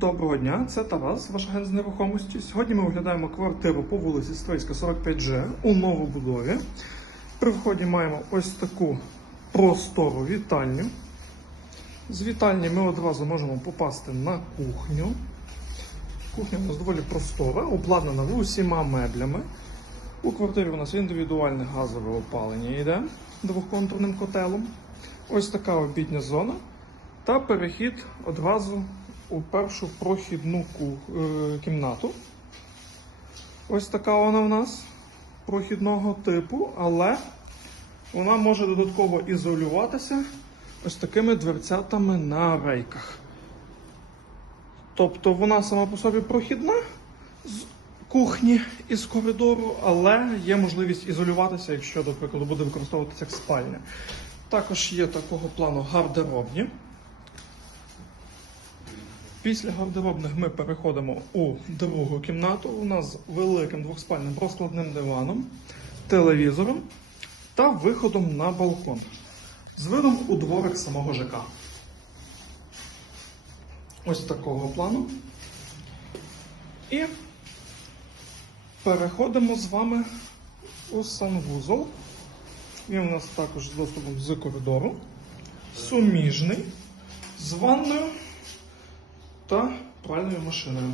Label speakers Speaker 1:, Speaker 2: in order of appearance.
Speaker 1: Доброго дня, це Тарас, ваш агент з нерухомості. Сьогодні ми оглядаємо квартиру по вулиці Стрийська, 45G у новобудові. При вході маємо ось таку простору вітальню. З вітальні ми одразу можемо попасти на кухню. Кухня у нас доволі простора, обладнана усіма меблями. У квартирі у нас індивідуальне газове опалення йде двохконтурним котелом. Ось така обідня зона. Та перехід одразу у першу прохідну е, кімнату. Ось така вона в нас прохідного типу, але вона може додатково ізолюватися ось такими дверцятами на рейках. Тобто вона сама по собі прохідна з кухні і з коридору, але є можливість ізолюватися, якщо, до прикладу, буде використовуватися як спальня. Також є такого плану гардеробні. Після гардеробних ми переходимо у другу кімнату. У нас з великим двохспальним розкладним диваном, телевізором та виходом на балкон. З видом у дворик самого ЖК. Ось такого плану. І переходимо з вами у санвузол. Він у нас також з доступом з коридору. Суміжний з ванною та пральною машиною.